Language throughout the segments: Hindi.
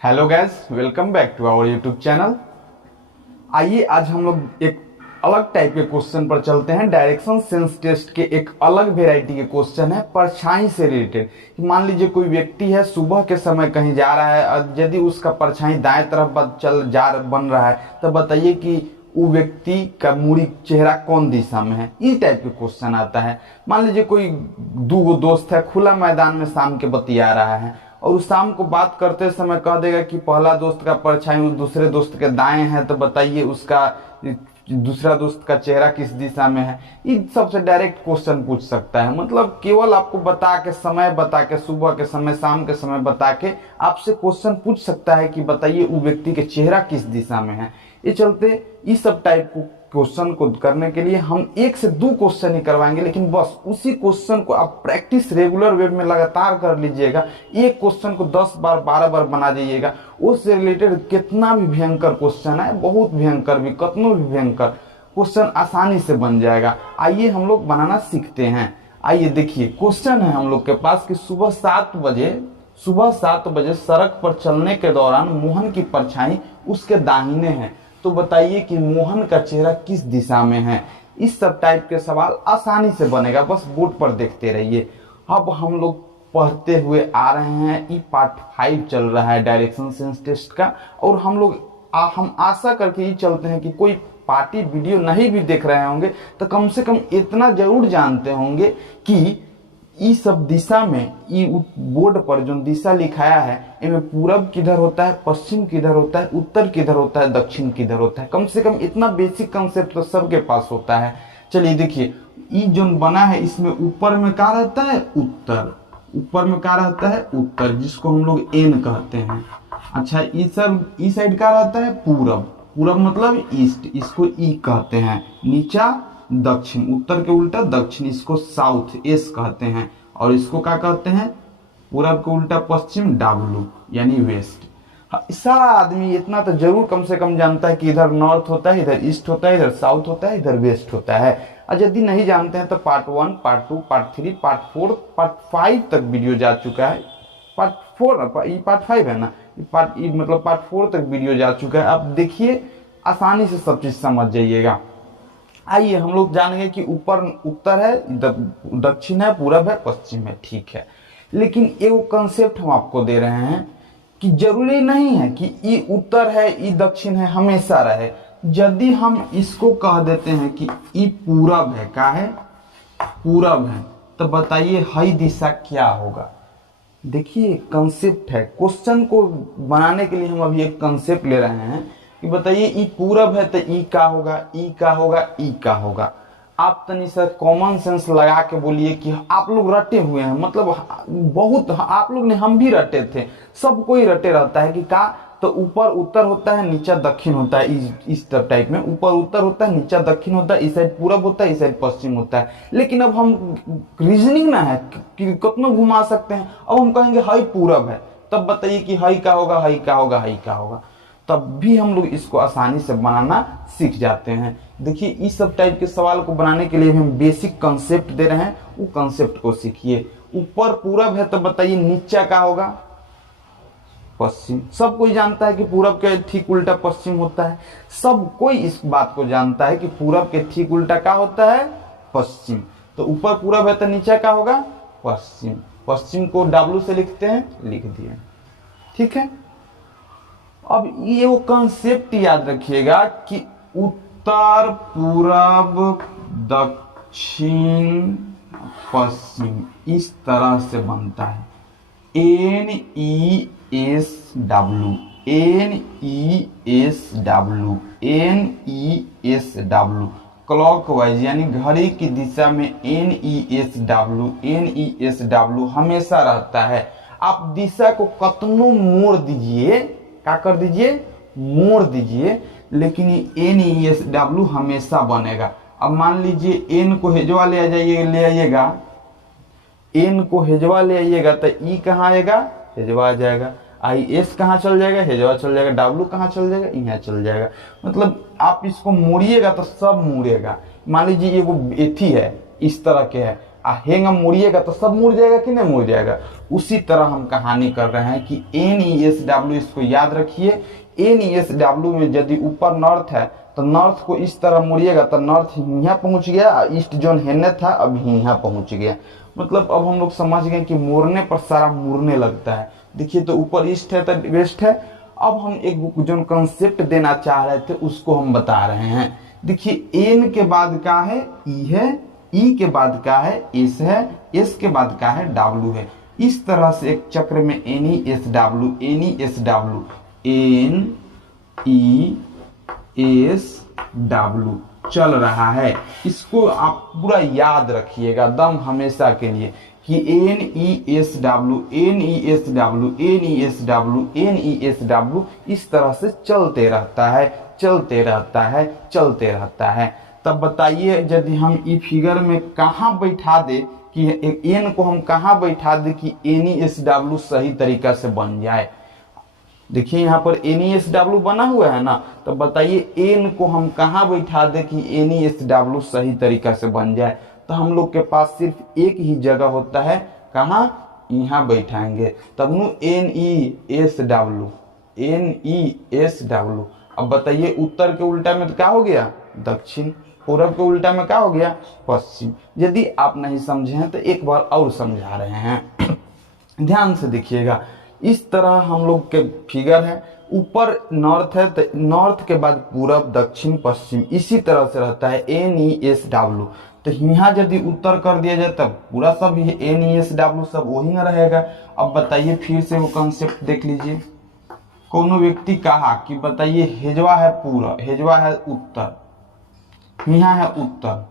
Hello guys, welcome back to our YouTube channel. आइए आज हम लोग एक अलग टाइप के क्वेश्चन पर चलते हैं। डायरेक्शन सेंस टेस्ट के एक अलग वेराइटी के क्वेश्चन है परछाई से रिलेटेड। मान लीजिए कोई व्यक्ति है, सुबह के समय कहीं जा रहा है और यदि उसका परछाई दाएं तरफ बन रहा है तो बताइए कि वो व्यक्ति का मूडी चेहरा कौन दिशा में है। इस टाइप के क्वेश्चन आता है। मान लीजिए कोई दो दोस्त है, खुला मैदान में शाम के बतिया रहा है और उस शाम को बात करते समय कह देगा कि पहला दोस्त का परछाई उस दूसरे दोस्त के दाएं है, तो बताइए उसका दूसरा दोस्त का चेहरा किस दिशा में है। ये सबसे डायरेक्ट क्वेश्चन पूछ सकता है। मतलब केवल आपको बता के, समय बता के, सुबह के समय, शाम के समय बता के आपसे क्वेश्चन पूछ सकता है कि बताइए वो व्यक्ति के चेहरा किस दिशा में है। ये चलते इस सब टाइप को क्वेश्चन को करने के लिए हम 1 से 2 क्वेश्चन ही करवाएंगे, लेकिन बस उसी क्वेश्चन को आप प्रैक्टिस रेगुलर वे में लगातार कर लीजिएगा। एक क्वेश्चन को 10 बार 12 बार बना दीजिएगा। उससे रिलेटेड कितना भी भयंकर क्वेश्चन है, बहुत भयंकर भी, कितना भी भयंकर क्वेश्चन आसानी से बन जाएगा। आइए हम लोग बनाना सीखते हैं। आइए देखिए, क्वेश्चन है हम लोग के पास कि सुबह 7 बजे सड़क पर चलने के दौरान मोहन की परछाई उसके दाहिने है, तो बताइए कि मोहन का चेहरा किस दिशा में है। इस सब टाइप के सवाल आसानी से बनेगा, बस बोर्ड पर देखते रहिए। अब हम लोग पढ़ते हुए आ रहे हैं, ई पार्ट 5 चल रहा है डायरेक्शन सेंस टेस्ट का, और हम आशा करके ही चलते हैं कि कोई पार्टी वीडियो नहीं भी देख रहे होंगे तो कम से कम इतना जरूर जानते होंगे कि इस सब दिशा में, बोर्ड पर जो दिशा लिखाया है इनमें पूरब किधर होता है, पश्चिम किधर होता है, उत्तर किधर होता है, दक्षिण किधर होता है। कम से कम इतना बेसिक कंसेप्ट तो सबके पास होता है। चलिए देखिए, ई जो बना है इसमें ऊपर में क्या रहता है, उत्तर। ऊपर में क्या रहता है, उत्तर, जिसको हम लोग एन कहते हैं। अच्छा, इस साइड क्या रहता है, पूरब। पूरब मतलब ईस्ट, इसको ई कहते हैं। नीचा दक्षिण, उत्तर के उल्टा दक्षिण, इसको साउथ, एस कहते हैं। और इसको क्या कहते हैं, पूरब के उल्टा पश्चिम, डब्लू यानी वेस्ट। सारा आदमी इतना तो जरूर कम से कम जानता है कि इधर नॉर्थ होता है, इधर ईस्ट होता है, इधर साउथ होता है, इधर वेस्ट होता है। और यदि नहीं जानते हैं तो part 1, part 2, part 3, part 4, part 5 तक वीडियो जा चुका है। पार्ट 4, ये पार्ट 5 है ना, मतलब पार्ट 4 तक वीडियो जा चुका है। अब देखिए, आसानी से सब चीज समझ जाइएगा। आइए हम लोग जानेंगे कि ऊपर उत्तर है, दक्षिण है, पूरब है, पश्चिम है, ठीक है। लेकिन एक कंसेप्ट हम आपको दे रहे हैं कि जरूरी नहीं है कि ये उत्तर है, ये दक्षिण है हमेशा रहे। यदि हम इसको कह देते हैं कि ये पूरब है, क्या है, पूरब है, तो बताइए हई दिशा क्या होगा। देखिए, कंसेप्ट है। क्वेश्चन को बनाने के लिए हम अभी एक कंसेप्ट ले रहे हैं कि बताइए ई पूरब है तो ई का होगा, ई का होगा, ई का होगा। आप तनी सा कॉमन सेंस लगा के बोलिए कि आप लोग रटे हुए हैं, मतलब बहुत आप लोग ने, हम भी रटे थे, सब कोई रटे रहता है कि का, तो ऊपर उत्तर होता है, नीचा दक्षिण होता है। इस टाइप में ऊपर उत्तर होता है, नीचा दक्षिण होता है, इस साइड पूरब होता है, इस साइड पश्चिम होता है। लेकिन अब हम रीजनिंग ना है कि कितना घुमा सकते हैं। अब हम कहेंगे हई पूरब है, तब बताइए कि हई का होगा, हई का होगा, हई का होगा। तब भी हम लोग इसको आसानी से बनाना सीख जाते हैं। देखिए, इस सब टाइप के सवाल को बनाने के लिए हम बेसिक कंसेप्ट दे रहे हैं, वो कंसेप्ट को सीखिए। ऊपर पूरब है तो बताइए नीचा क्या होगा, पश्चिम। सब कोई जानता है कि पूरब के ठीक उल्टा पश्चिम होता है। सब कोई इस बात को जानता है कि पूरब के ठीक उल्टा क्या होता है, पश्चिम। तो ऊपर पूरब है तो नीचा क्या होगा, पश्चिम। पश्चिम को डब्लू से लिखते हैं, लिख दिए, ठीक है। अब ये वो कंसेप्ट याद रखिएगा कि उत्तर, पूरब, दक्षिण, पश्चिम इस तरह से बनता है। NESW, NESW, NESW, क्लॉकवाइज यानी घड़ी की दिशा में NESW, NESW हमेशा रहता है। आप दिशा को कतनो मोड़ दीजिए, क्या कर दीजिए, मोड़ दीजिए, लेकिन ये NESW हमेशा बनेगा। अब मान लीजिए एन को हेजवा ले आइएगा, एन को हेजवा ले आइएगा तो ई कहाँ आएगा, हेजवा आ जाएगा। आई एस कहाँ चल जाएगा, हेजवा चल जाएगा। डब्लू कहाँ चल जाएगा, यहाँ चल जाएगा। मतलब आप इसको मोड़िएगा तो सब मुड़ेगा। मान लीजिए ये वो एथी है, इस तरह के है, हेंगा मुड़िएगा तो सब मुड़ जाएगा कि नहीं मुड़ जाएगा। उसी तरह हम कहानी कर रहे हैं कि NESW, इसको याद रखिए। NESW में यदि ऊपर नॉर्थ है तो नॉर्थ को इस तरह मुड़िएगा तो नॉर्थ यहाँ पहुंच गया, ईस्ट जोन हेने था अब यहाँ पहुंच गया। मतलब अब हम लोग समझ गए कि मुड़ने पर सारा मुड़ने लगता है। देखिए तो ऊपर ईस्ट है तो वेस्ट है। अब हम एक जो कंसेप्ट देना चाह रहे थे उसको हम बता रहे हैं। देखिए एन के बाद का है ई है, ई के बाद का है एस है, एस के बाद का है डब्ल्यू है। इस तरह से एक चक्र में NESW, NESW, NESW चल रहा है। इसको आप पूरा याद रखिएगा दम हमेशा के लिए कि NESW, NESW, NESW, NESW इस तरह से चलते रहता है, चलते रहता है, चलते रहता है। तब बताइए यदि हम ई फिगर में कहाँ बैठा दे कि एन को हम कहाँ बैठा दे कि NESW सही तरीका से बन जाए। देखिए यहाँ पर NESW बना हुआ है ना, तो बताइए एन को हम कहाँ बैठा दे कि NESW सही तरीका से बन जाए। तो हम लोग के पास सिर्फ एक ही जगह होता है, कहाँ, यहाँ बैठाएंगे तब नु NESW, NESW। अब बताइए उत्तर के उल्टा में तो क्या हो गया, दक्षिण, पूरब के उल्टा में क्या हो गया, पश्चिम। यदि आप नहीं समझे हैं तो एक बार और समझा रहे हैं ध्यान से देखिएगा। इस तरह हम लोग के फिगर है, ऊपर नॉर्थ है तो नॉर्थ के बाद पूरब, दक्षिण, पश्चिम, इसी तरह से रहता है NESW। तो यहाँ यदि उत्तर कर दिया जाए तब पूरा सब NESW सब वही ना रहेगा। अब बताइए फिर से वो कंसेप्ट देख लीजिए। कोनो व्यक्ति कहा कि बताइए हेजवा है पूरा, हेजवा है उत्तर, यहाँ है उत्तर,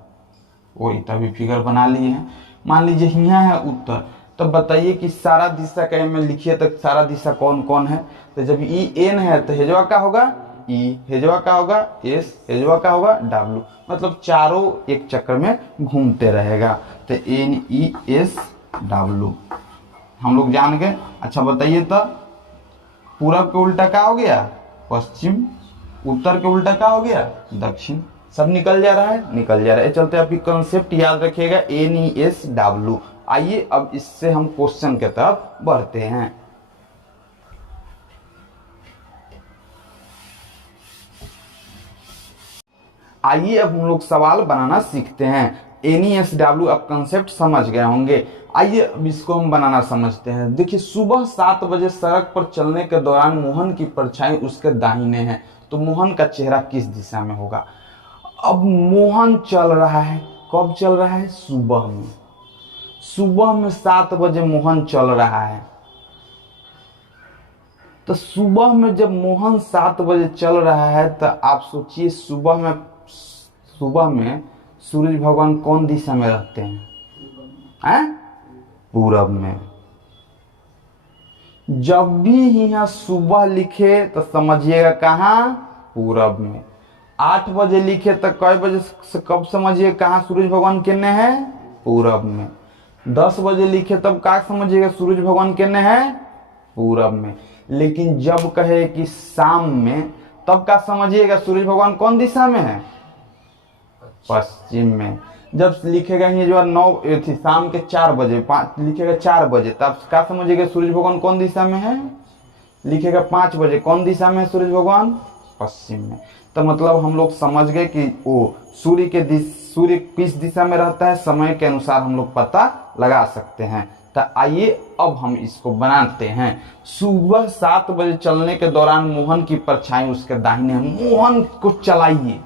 वही तभी फिगर बना लिए हैं। मान लीजिए यहाँ है उत्तर, तो बताइए कि सारा दिशा का में लिखिए तो सारा दिशा कौन कौन है। तो जब EN है तो हेजवा का होगा E, हेजवा का होगा S, हेजवा का होगा W। मतलब चारों एक चक्र में घूमते रहेगा। तो NESW हम लोग जान गए। अच्छा बताइए तो पूरब के उल्टा क्या हो गया, पश्चिम, उत्तर के उल्टा क्या हो गया, दक्षिण। सब निकल जा रहा है, निकल जा रहा है। चलते आप कंसेप्ट याद रखिएगा NESW। आइए अब इससे हम क्वेश्चन के तरफ बढ़ते हैं। आइए अब हम लोग सवाल बनाना सीखते हैं। NESW अब कंसेप्ट समझ गए होंगे। आइए अब इसको हम बनाना समझते हैं। देखिए सुबह 7 बजे सड़क पर चलने के दौरान मोहन की परछाई उसके दाहिने है, तो मोहन का चेहरा किस दिशा में होगा। अब मोहन चल रहा है, कब चल रहा है, सुबह में। सुबह में 7 बजे मोहन चल रहा है। तो सुबह में जब मोहन 7 बजे चल रहा है तो आप सोचिए सुबह में सूरज भगवान कौन दिशा में रहते हैं, पूरब में। जब भी यहाँ सुबह लिखे तो समझिएगा कहाँ, पूरब में। 8 बजे लिखे तो कई बजे से कब समझिए कहाँ सूरज भगवान किन्ने हैं, पूरब में। 10 बजे लिखे तब क्या समझिएगा सूरज भगवान किन्ने हैं, पूरब में। लेकिन जब कहे कि शाम में तब क्या समझिएगा सूरज भगवान कौन दिशा में है, पश्चिम में। जब लिखेगा ये जो 9 थी शाम के 4 बजे, 5 लिखेगा 4 बजे, तब क्या समझिएगा सूरज भगवान कौन दिशा में है, लिखेगा 5 बजे, कौन दिशा में है सूरज भगवान, पश्चिम में। तो मतलब हम लोग समझ गए कि वो सूर्य किस दिशा में रहता है, समय के अनुसार हम लोग पता लगा सकते हैं। तो आइए अब हम इसको बनाते हैं। सुबह 7 बजे चलने के दौरान मोहन की परछाई उसके दाहिने है। मोहन को चलाइए,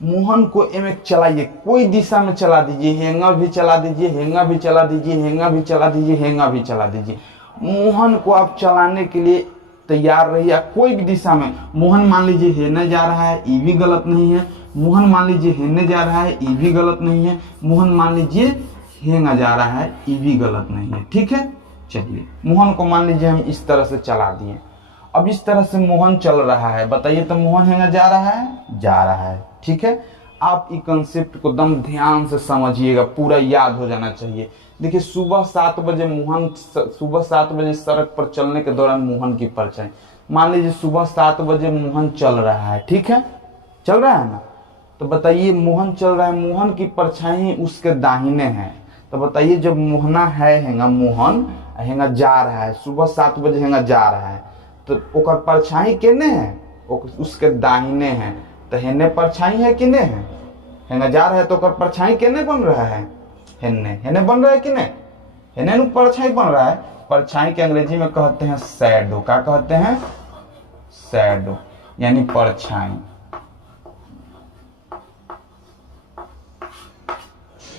मोहन को एम चलाइए, कोई दिशा में चला दीजिए, हेंगा भी चला दीजिए, हेंगा भी चला दीजिए, हेंगा भी चला दीजिए, हेंगा भी चला दीजिए। मोहन को आप चलाने के लिए तैयार रहिए, कोई भी दिशा में। मोहन मान लीजिए हेने जा रहा है, ये भी गलत नहीं है। मोहन मान लीजिए हेने जा रहा है, ये भी गलत नहीं है। मोहन मान लीजिए हेंगा जा रहा है, ये भी गलत नहीं है। ठीक है, चलिए मोहन को मान लीजिए हम इस तरह से चला दिए। अब इस तरह से मोहन चल रहा है, बताइए तो मोहन हेंगा जा रहा है, जा रहा है। ठीक है, आप इस कंसेप्ट को दम ध्यान से समझिएगा, पूरा याद हो जाना चाहिए। देखिए सुबह 7 बजे सड़क पर चलने के दौरान मोहन की परछाई, मान लीजिए सुबह 7 बजे मोहन चल रहा है। ठीक है, चल रहा है ना। तो बताइए मोहन चल रहा है, मोहन की परछाई उसके दाहिने है। तो बताइए जब मोहना है हेंगा मोहन हेंगा जा रहा है, सुबह 7 बजे हेंगा जा रहा है, तो ओकर परछाई केने है, उसके दाहिने है। तो हेने परछाई है कि नहीं है, हेंगा जा रहा है तो ओकर परछाई केने बन रहा है, हेने हेने बन रहा है कि नहीं, हेने नु परछाई बन रहा है। परछाई के अंग्रेजी में कहते हैं शैडो। क्या कहते हैं, शैडो यानी परछाई।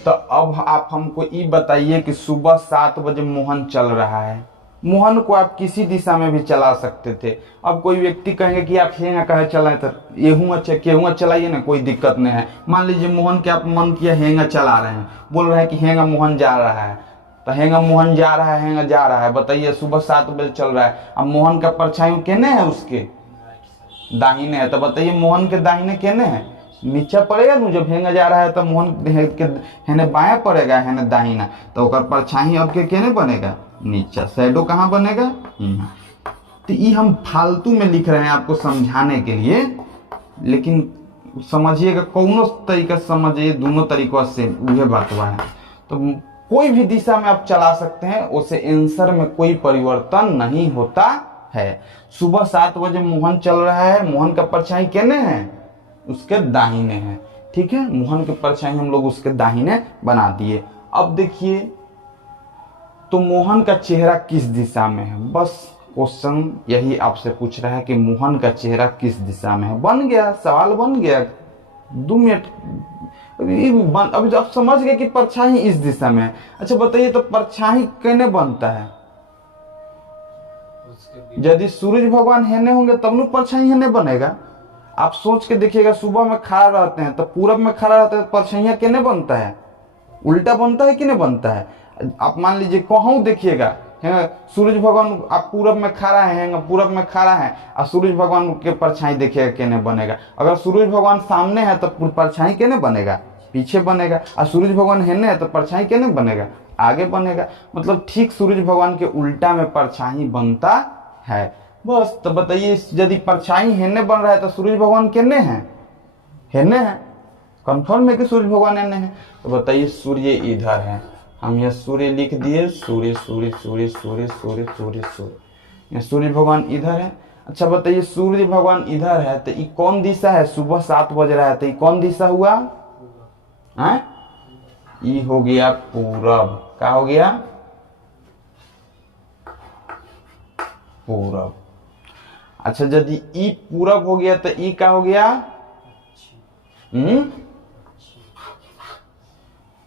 तो अब आप हमको ये बताइए कि सुबह 7 बजे मोहन चल रहा है, मोहन को आप किसी दिशा में भी चला सकते थे। अब कोई व्यक्ति कहेंगे कि आप हेंगा कहे चलाएं, तो येहुआ केहुआ चलाइए ना, कोई दिक्कत नहीं है। मान लीजिए मोहन के आप मन किया हेंगा चला रहे हैं, बोल रहे हैं कि हेंगा मोहन जा रहा है, तो हेंगा मोहन जा रहा है, हेंगा जा रहा है। बताइए सुबह 7 बजे चल रहा है, अब मोहन का परछाई केने है, उसके दाहिने है। तो बताइए मोहन के दाहिने केने है, नीचे पड़ेगा ना। जब हेंगा जा रहा है तो मोहन के हेने बाया पड़ेगा, हेने दाहिना, तो ओकर परछाई अब के केने बनेगा, नीचे। शैडो कहाँ बनेगा, यहाँ। तो ये हम फालतू में लिख रहे हैं आपको समझाने के लिए, लेकिन समझिएगा कौनो तरीका से समझिए, दोनों तरीकों से वह बात है। तो कोई भी दिशा में आप चला सकते हैं, उसे आंसर में कोई परिवर्तन नहीं होता है। सुबह 7 बजे मोहन चल रहा है, मोहन का परछाई केने है, उसके दाहिने है। ठीक है, मोहन के परछाई हम लोग उसके दाहिने बना दिए। अब देखिए तो मोहन का चेहरा किस दिशा में है, बस क्वेश्चन यही आपसे पूछ रहा है कि मोहन का चेहरा किस दिशा में है। बन गया, सवाल बन गया। 2 मिनट अभी तो आप समझ गए कि परछाई इस दिशा में है। अच्छा बताइए तो परछाई कैसे बनता है, यदि सूरज भगवान हेने होंगे तब न परछाई हेने बनेगा। आप सोच के देखिएगा, सुबह में खड़ा रहते हैं तो पूरब में खड़ा रहते हैं, परछाइयां केने बनता है, उल्टा बनता है कि नहीं बनता है। आप मान लीजिए कहूँ देखिएगा, सूरज भगवान आप पूरब में खड़ा है, पूरब में खड़ा है, और सूरज भगवान के परछाई देखिएगा केने बनेगा। अगर सूरज भगवान सामने है तो परछाई केने बनेगा, पीछे बनेगा। और सूरज भगवान हेने है तो परछाई केने बनेगा, आगे बनेगा। मतलब ठीक सूरज भगवान के उल्टा में परछाई बनता है, बस। तो बताइए यदि परछाई हेने बन रहा है तो सूरज भगवान केने है, हेने है। कंफर्म है कि सूरज भगवान हेने है। तो बताइए सूर्य इधर है, हम यह सूर्य लिख दिए, सूर्य सूर्य सूर्य सूर्य सूर्य सूर्य सूर्य, ये सूर्य भगवान इधर है। अच्छा बताइए सूर्य भगवान इधर है तो ये कौन दिशा है, सुबह 7 बज रहा है तो ये कौन दिशा हुआ, है ये हो गया पूरब। क्या हो गया, पूरब। अच्छा यदि ई पूरब हो गया तो ई क्या हो गया,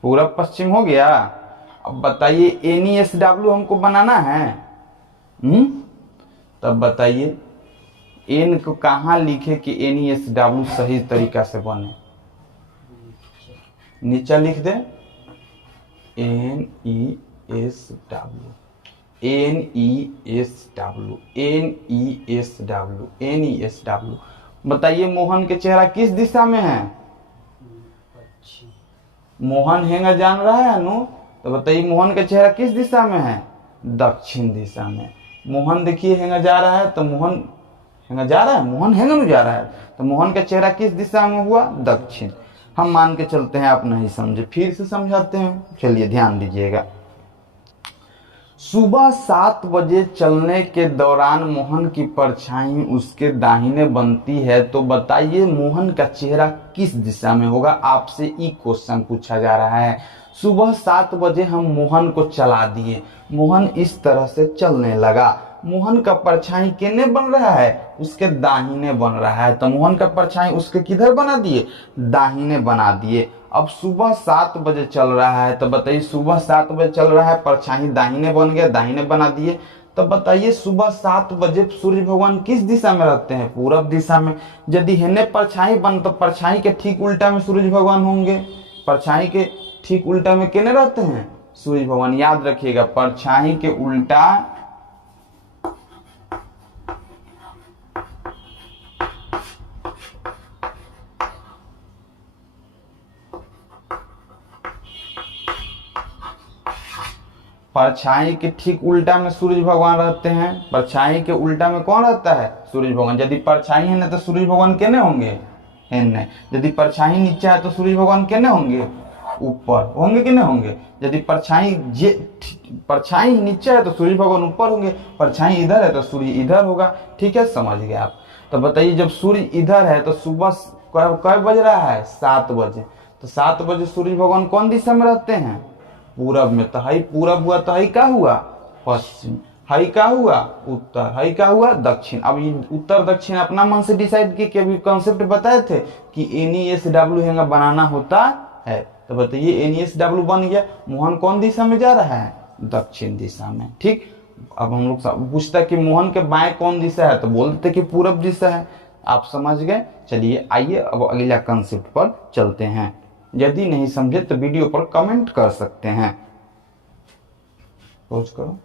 पूरब पश्चिम हो गया। अब बताइए NESW हमको बनाना है, तब बताइए एन को कहाँ लिखे कि NESW सही तरीका से बने, नीचे लिख दे NESW NESW NESW NESW। बताइए मोहन के चेहरा किस दिशा में है, मोहन हेंगा जान रहा है नु, तो बताइए मोहन का चेहरा किस दिशा में है, दक्षिण दिशा में। मोहन देखिए हेंगा जा रहा है, तो मोहन हेंगा जा रहा है, मोहन हेंगा नहीं जा रहा है, तो मोहन का चेहरा किस दिशा में हुआ, दक्षिण। हम मान के चलते हैं, आप नहीं समझे, फिर से समझाते हैं, चलिए ध्यान दीजिएगा। सुबह 7 बजे चलने के दौरान मोहन की परछाई उसके दाहिने बनती है, तो बताइए मोहन का चेहरा किस दिशा में होगा। आपसे ये क्वेश्चन पूछा जा रहा है। सुबह 7 बजे हम मोहन को चला दिए, मोहन इस तरह से चलने लगा, मोहन का परछाई किने बन रहा है, उसके दाहिने बन रहा है। तो मोहन का परछाई उसके किधर बना दिए, दाहिने बना दिए। अब सुबह 7 बजे चल रहा है, तो बताइए सुबह 7 बजे चल रहा है, परछाई दाहिने बन गया, दाहिने बना दिए। तो बताइए सुबह 7 बजे सूर्य भगवान किस दिशा में रहते हैं, पूरब दिशा में। यदि हेने परछाई बन तो परछाई के ठीक उल्टा में सूर्य भगवान होंगे, परछाई के ठीक उल्टा में किने रहते हैं, सूर्य भगवान। याद रखिएगा परछाई के उल्टा परछाई के ठीक उल्टा में सूर्य भगवान रहते हैं। परछाई के उल्टा में कौन रहता है, सूर्य भगवान। यदि परछाई है ना तो सूर्य भगवान केने होंगे, हेने। यदि परछाई नीचे है तो सूर्य भगवान केने होंगे, ऊपर होंगे कि नहीं होंगे। यदि परछाई नीचे है तो सूर्य भगवान ऊपर होंगे, परछाई इधर है तो सूर्य इधर होगा। ठीक है, समझ गए आप। तो बताइए जब सूर्य इधर है तो सुबह कब बज रहा है, 7 बजे। तो 7 बजे सूर्य भगवान कौन दिशा में रहते हैं, पूरब में। तो हई पूरब हुआ, तो हई क्या हुआ, पश्चिम। हई क्या हुआ, उत्तर। हई क्या हुआ, दक्षिण। अब ये उत्तर दक्षिण अपना मन से डिसाइड किए कि अभी कॉन्सेप्ट बताए थे कि NESW हैंगा बनाना होता है। तो बताइए NESW बन गया। मोहन कौन दिशा में जा रहा है, दक्षिण दिशा में। ठीक, अब हम लोग पूछता कि मोहन के बाएं कौन दिशा है, तो बोलते कि पूरब दिशा है। आप समझ गए। चलिए आइए अब अगला कंसेप्ट पर चलते हैं। यदि नहीं समझे तो वीडियो पर कमेंट कर सकते हैं। रोज करो।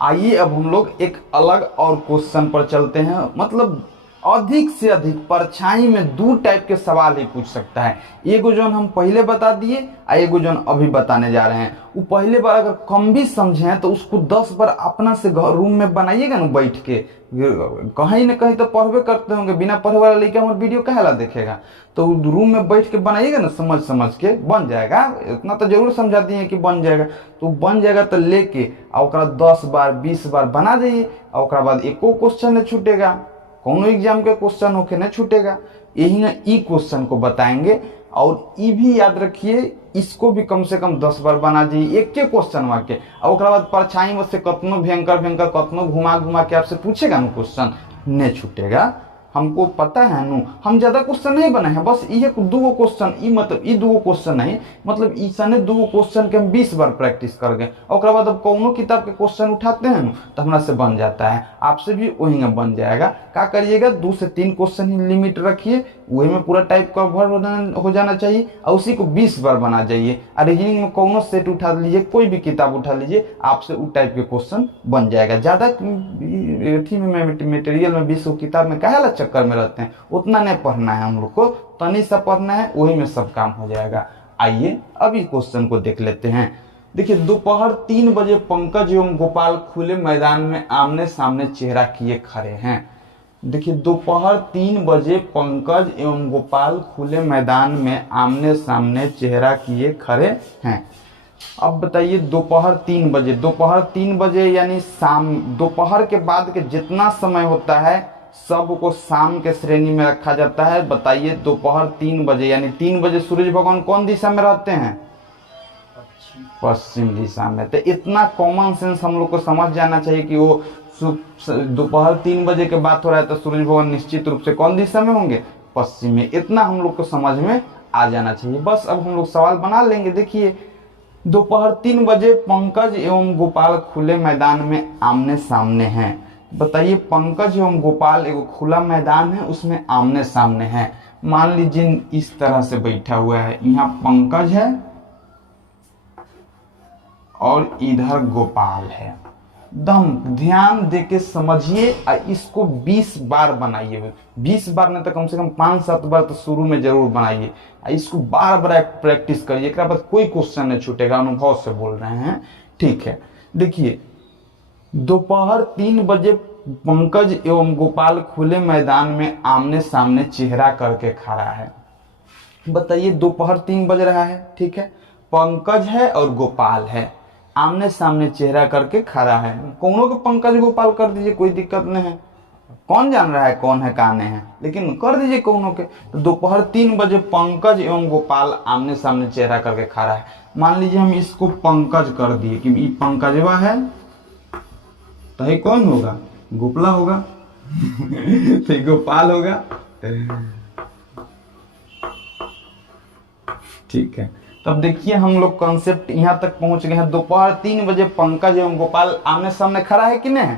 आइए अब हम लोग एक अलग और क्वेश्चन पर चलते हैं। मतलब अधिक से अधिक परछाई में 2 टाइप के सवाल ही पूछ सकता है। एगो जो हम पहले बता दिए और एगो जो अभी बताने जा रहे हैं। वो पहले बार अगर कम भी समझे तो उसको 10 बार अपना से घर रूम में बनाइएगा ना बैठ के, कहीं ना कहीं तो पढ़वे करते होंगे। बिना पढ़े वाला लेके हमारे वीडियो कहेला देखेगा। तो रूम में बैठ के बनाइएगा ना, समझ समझ के बन जाएगा। इतना तो जरूर समझा दिए कि बन जाएगा। तो बन जाएगा तो लेके और 10 बार 20 बार बना जाइए और बाद एको क्वेश्चन नहीं छूटेगा, कौनो एग्जाम के क्वेश्चन होके नहीं छूटेगा। यही ना ई क्वेश्चन को बताएंगे। और ई भी याद रखिए, इसको भी कम से कम 10 बार बना जाइए एक के क्वेश्चन के। और बाद परछाई में से कतनो भयंकर कतनो घुमा घुमा के आपसे पूछेगा ना, क्वेश्चन नहीं छूटेगा। हमको पता है नु, हम ज्यादा क्वेश्चन नहीं बनाए हैं, बस ये 2 क्वेश्चन, मतलब ये 2 क्वेश्चन नहीं, मतलब ईसने 2 क्वेश्चन के हम 20 बार प्रैक्टिस कर गए। और बाद अब कौनो किताब के क्वेश्चन उठाते हैं ना तो हमारा से बन जाता है। आपसे भी वही में बन जाएगा। क्या करिएगा, 2 से 3 क्वेश्चन ही लिमिट रखिए, वही में पूरा टाइप कवर हो जाना चाहिए और उसी को 20 बार बना जाइए। और रीजनिंग में कौनो सेट उठा लीजिए, कोई भी किताब उठा लीजिए, आपसे वो टाइप के क्वेश्चन बन जाएगा। ज्यादा मटेरियल में 20 किताब में काहे चक्कर में रहते हैं, उतना नहीं पढ़ना है हम लोग को, तनी सा पढ़ना है, वही में सब काम हो जाएगा। आइए अभी क्वेश्चन को देख लेते हैं। देखिए, दोपहर 3 बजे पंकज एवं गोपाल खुले मैदान में आमने सामने चेहरा किए खड़े हैं। देखिए, दोपहर 3 बजे पंकज एवं गोपाल खुले मैदान में आमने सामने चेहरा किए खड़े हैं। अब बताइए दोपहर 3 बजे, दोपहर 3 बजे यानी शाम, दोपहर के बाद के जितना समय होता है सबको शाम के श्रेणी में रखा जाता है। बताइए दोपहर 3 बजे यानी 3 बजे सूरज भगवान कौन दिशा में रहते हैं, पश्चिम दिशा में। तो इतना कॉमन सेंस हम लोग को समझ जाना चाहिए कि वो दोपहर 3 बजे के बाद हो रहा है तो सूरज भगवान निश्चित रूप से कौन दिशा में होंगे, पश्चिम में। इतना हम लोग को समझ में आ जाना चाहिए। बस अब हम लोग सवाल बना लेंगे। देखिए, दोपहर 3 बजे पंकज एवं गोपाल खुले मैदान में आमने सामने हैं। बताइए, पंकज एवं गोपाल एक खुला मैदान है, उसमें आमने सामने हैं। मान लीजिए इस तरह से बैठा हुआ है, यहाँ पंकज है और इधर गोपाल है। दम ध्यान दे के समझिए और इसको 20 बार बनाइए। 20 बार नहीं तो कम से कम 5-7 बार तो शुरू में जरूर बनाइए। इसको बार बार प्रैक्टिस करिए, एक बाद कोई क्वेश्चन नहीं छूटेगा। अनुभव से बोल रहे हैं, ठीक है। देखिए, दोपहर 3 बजे पंकज एवं गोपाल खुले मैदान में आमने सामने चेहरा करके खड़ा है। बताइए, दोपहर 3 बज रहा है, ठीक है, पंकज है और गोपाल है, आमने सामने चेहरा करके खड़ा है। कौनों को पंकज गोपाल कर दीजिए, कोई दिक्कत नहीं है। कौन जान रहा है कौन है काने हैं, लेकिन कर दीजिए कौनों के। तो दोपहर 3 बजे पंकज एवं गोपाल आमने सामने चेहरा करके खड़ा है। मान लीजिए हम इसको पंकज कर दिए कि ये पंकजवा है, तो ये कौन होगा, गोपला होगा तो गोपाल होगा, ठीक है। तब देखिए हम लोग कॉन्सेप्ट यहां तक पहुंच गए हैं। दोपहर 3 बजे पंकज एवं गोपाल आमने सामने खड़ा है कि नहीं,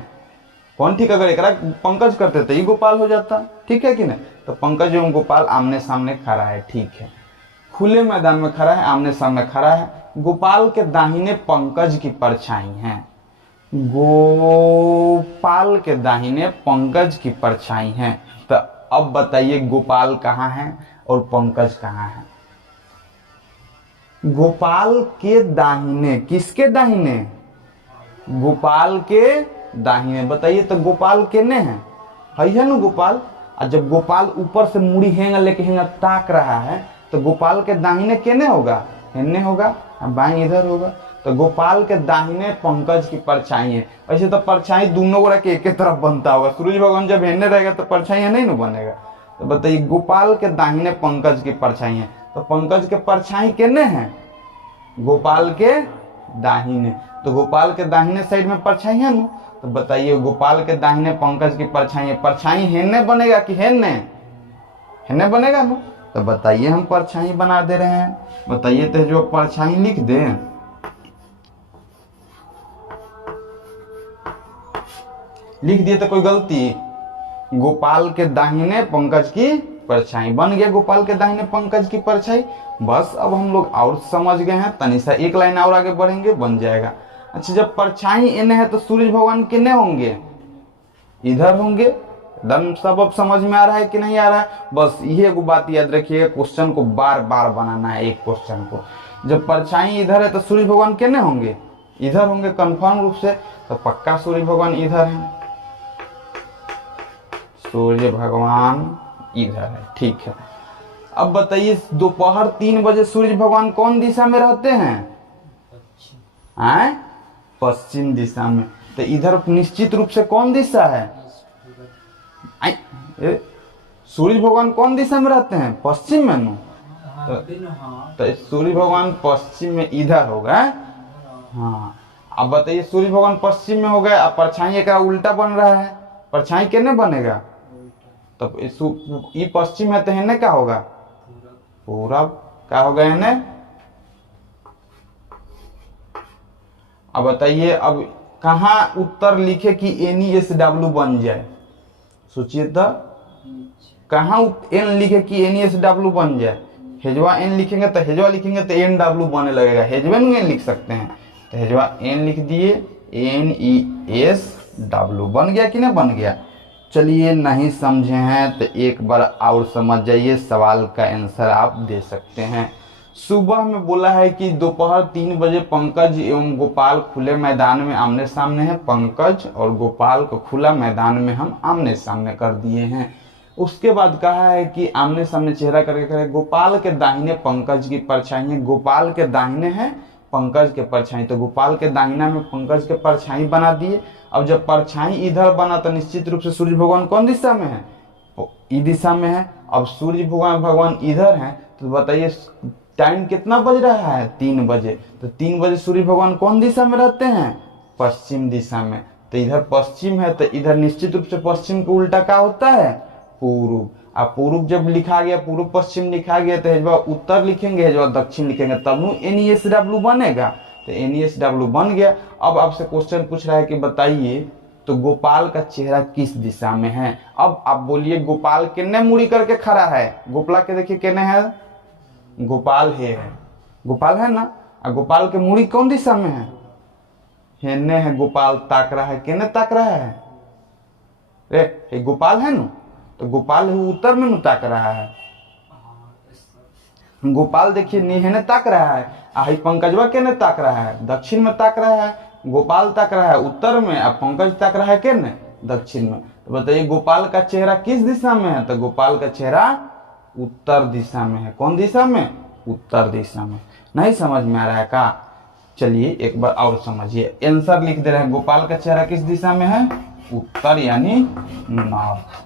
कौन ठीक। अगर एक पंकज करते तो ये गोपाल हो जाता, ठीक है कि नहीं। तो पंकज एवं गोपाल आमने सामने खड़ा है, ठीक है, खुले मैदान में खड़ा है, आमने सामने खड़ा है। गोपाल के दाहिने पंकज की परछाई है, गोपाल के दाहिने पंकज की परछाई है। तो अब बताइए गोपाल कहाँ है और पंकज कहाँ है। गोपाल के दाहिने, किसके दाहिने, गोपाल के दाहिने। बताइए तो गोपाल केने है ना गोपाल। और जब गोपाल ऊपर से मुड़ी हेंगा लेके हेंगा ताक रहा है तो गोपाल के दाहिने केने होगा, हेन्ने होगा, बाएं इधर होगा। तो गोपाल के दाहिने पंकज की परछाई है। वैसे तो परछाई दोनों गोरा के एक तरफ बनता होगा, सूरज भगवान जब हेन्ने रहेगा तो परछाई नहीं ना बनेगा। तो बताइए गोपाल के दाहिने पंकज की परछाई है, तो पंकज के परछाई केने हैं, गोपाल के दाहिने। तो गोपाल के दाहिने साइड में परछाई है ना, तो बताइए गोपाल के दाहिने पंकज की परछाई है, परछाई हेन्ने बनेगा कि हेन्ने, हेन्ने बनेगा ना। तो बताइए हम परछाई बना दे रहे हैं। बताइए तो जो परछाई लिख दें, लिख दिए तो कोई गलती, गोपाल के दाहिने पंकज की परछाई बन गया, गोपाल के दाहिने पंकज की परछाई। बस अब हम लोग और समझ गए हैं, तनिसा एक लाइन और आगे बढ़ेंगे बन जाएगा। अच्छा, जब परछाई इन्हें है तो सूरज भगवान किन्ने होंगे, इधर होंगे। एकदम सब अब समझ में आ रहा है कि नहीं आ रहा है। बस ये एक बात याद रखिएगा, क्वेश्चन को बार बार बनाना है एक क्वेश्चन को। जब परछाई इधर है तो सूरज भगवान किन्ने होंगे, इधर होंगे कंफर्म रूप से। तो पक्का सूरज भगवान इधर है, सूर्य भगवान इधर है, ठीक है। अब बताइए दोपहर 3 बजे सूर्य भगवान कौन दिशा में रहते हैं, पश्चिम दिशा में। तो इधर निश्चित रूप से कौन दिशा है, सूर्य भगवान कौन दिशा में रहते हैं, पश्चिम में नु। तो सूर्य भगवान पश्चिम में इधर होगा। हाँ, अब बताइए सूर्य भगवान पश्चिम में हो गए, अब परछाई का उल्टा बन रहा है, परछाई किसने बनेगा, तब ये पश्चिम है तो हेने क्या होगा, पूरब। क्या होगा हेने। अब बताइए अब कहाँ उत्तर लिखे कि NESW बन जाए, सोचिए तो कहाँ एन लिखे कि NESW बन जाए। हेजवा एन लिखेंगे तो हेजवा लिखेंगे तो NW बने लगेगा, हेजवा एन लिख सकते हैं। तो हेजवा एन लिख दिए, NESW बन गया कि नहीं बन गया। चलिए नहीं समझे हैं तो एक बार और समझ जाइए, सवाल का आंसर आप दे सकते हैं। सुबह में बोला है कि दोपहर 3 बजे पंकज एवं गोपाल खुले मैदान में आमने सामने हैं। पंकज और गोपाल को खुला मैदान में हम आमने सामने कर दिए हैं। उसके बाद कहा है कि आमने सामने चेहरा करके करे, गोपाल के दाहिने पंकज की परछाई है, गोपाल के दाहिने है पंकज के परछाई। तो गोपाल के दाहिना में पंकज के परछाई बना दिए। अब जब परछाई इधर बना तो निश्चित रूप से सूर्य भगवान कौन दिशा में है, ई दिशा में है। अब सूर्य भगवान इधर हैं, तो बताइए टाइम कितना बज रहा है, 3 बजे। तो 3 बजे सूर्य भगवान कौन दिशा में रहते हैं, पश्चिम दिशा में। तो इधर पश्चिम है तो इधर निश्चित रूप से पश्चिम को उल्टा क्या होता है, पूर्व। अब पूर्व जब लिखा गया, पूर्व पश्चिम लिखा गया तो हेजवा उत्तर लिखेंगे, हेजवा दक्षिण लिखेंगे, तब NESW बनेगा। तो NESW बन गया। अब आपसे क्वेश्चन पूछ रहा है कि बताइए तो गोपाल का चेहरा किस दिशा में है। अब आप बोलिए गोपाल किन्ने मुड़ी करके खड़ा है, गोपाल के देखिए किन्ने है, गोपाल है, गोपाल है ना। और गोपाल के मुड़ी कौन दिशा में है, हेन्ने है। गोपाल ताक रहा है, किन्ने ताक रहा है, रे गोपाल है ना। तो गोपाल उत्तर में ताक रहा है, गोपाल देखिए हेने ताक रहा है। आई पंकजवा केने ताक रहा है, दक्षिण में ताक रहा है। गोपाल ताक रहा है उत्तर में, अब पंकज ताक रहा है केने, दक्षिण में। तो बताइए गोपाल का चेहरा किस दिशा में है, तो गोपाल का चेहरा उत्तर दिशा में है। कौन दिशा में, उत्तर दिशा में। नहीं समझ में आ रहा है का, चलिए एक बार और समझिए। आंसर लिख दे रहे हैं, गोपाल का चेहरा किस दिशा में है, उत्तर यानी नॉर्थ।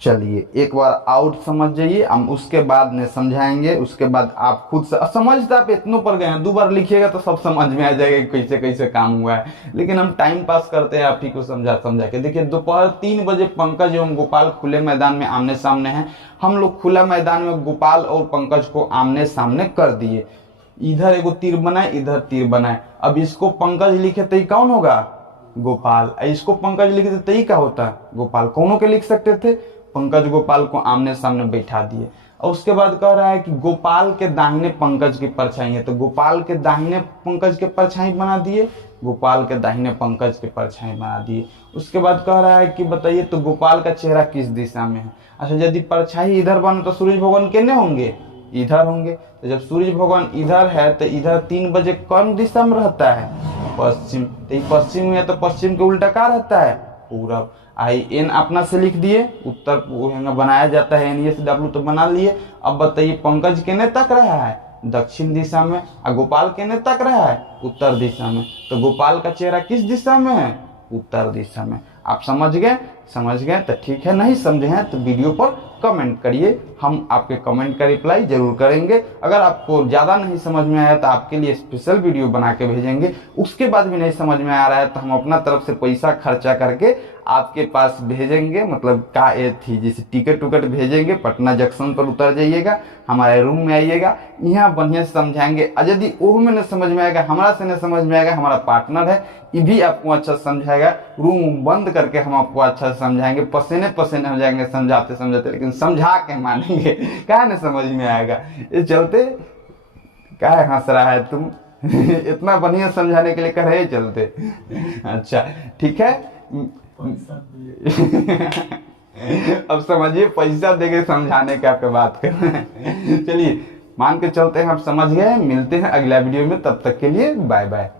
चलिए एक बार आउट समझ जाइए, हम उसके बाद में समझाएंगे। उसके बाद आप खुद से समझता आप इतनों पर गए हैं, 2 बार लिखिएगा तो सब समझ में आ जाएगा कैसे कैसे काम हुआ है। लेकिन हम टाइम पास करते हैं आप ही को समझा के। देखिए दोपहर 3 बजे पंकज एवं गोपाल खुले मैदान में आमने सामने हैं। हम लोग खुला मैदान में गोपाल और पंकज को आमने सामने कर दिए। इधर एगो तीर बनाए, इधर तीर बनाए। अब इसको पंकज लिखे तो कौन होगा, गोपाल। इसको पंकज लिखे तो क्या होता, गोपाल। कौनों के लिख सकते थे, पंकज गोपाल को आमने सामने बैठा दिए। और उसके बाद कह रहा है कि गोपाल के दाहिने पंकज की परछाई है, तो गोपाल के दाहिने पंकज के परछाई बना दिए, गोपाल के दाहिने पंकज के परछाई बना दिए। उसके बाद कह रहा है कि बताइए तो गोपाल का चेहरा किस दिशा में है। अच्छा, यदि परछाई इधर बने तो सूर्य भगवान कितने होंगे, इधर होंगे। तो जब सूर्य भगवान इधर है तो इधर 3 बजे कौन दिशा में रहता है, पश्चिम। तो पश्चिम में है तो पश्चिम के उल्टा क्या रहता है, पूरब। IN अपना से लिख दिए, उत्तर बनाया जाता है NE से W, तो बना लिए। अब बताइए पंकज केने तक रहा है, दक्षिण दिशा में, और गोपाल केने तक रहा है, उत्तर दिशा में। तो गोपाल का चेहरा किस दिशा में है, उत्तर दिशा में। आप समझ गए? समझ गए तो ठीक है, नहीं समझे हैं तो वीडियो पर कमेंट करिए, हम आपके कमेंट का रिप्लाई जरूर करेंगे। अगर आपको ज़्यादा नहीं समझ में आया तो आपके लिए स्पेशल वीडियो बना के भेजेंगे। उसके बाद भी नहीं समझ में आ रहा है तो हम अपना तरफ से पैसा खर्चा करके आपके पास भेजेंगे, मतलब का ए थी जैसे टिकट उकट भेजेंगे, पटना जंक्शन पर उतर जाइएगा, हमारे रूम में आइएगा, यहाँ बढ़िया से समझाएंगे। और यदि वो में न समझ में आएगा, हमारा से न समझ में आएगा, हमारा पार्टनर है, ये भी आपको अच्छा समझाएगा। रूम बंद करके हम आपको अच्छा से समझाएंगे, पसीने पसीने हो जाएंगे समझाते समझाते, लेकिन समझा के मानेंगे। क्या न समझ में आएगा, ये चलते क्या हंस रहा है तुम? इतना बढ़िया समझाने के लिए कह रहे चलते। अच्छा ठीक है। अब समझिए, पैसा देके समझाने का आपके बात कर रहे हैं। चलिए मान के चलते हैं, आप समझ गए। मिलते हैं अगला वीडियो में, तब तक के लिए बाय बाय।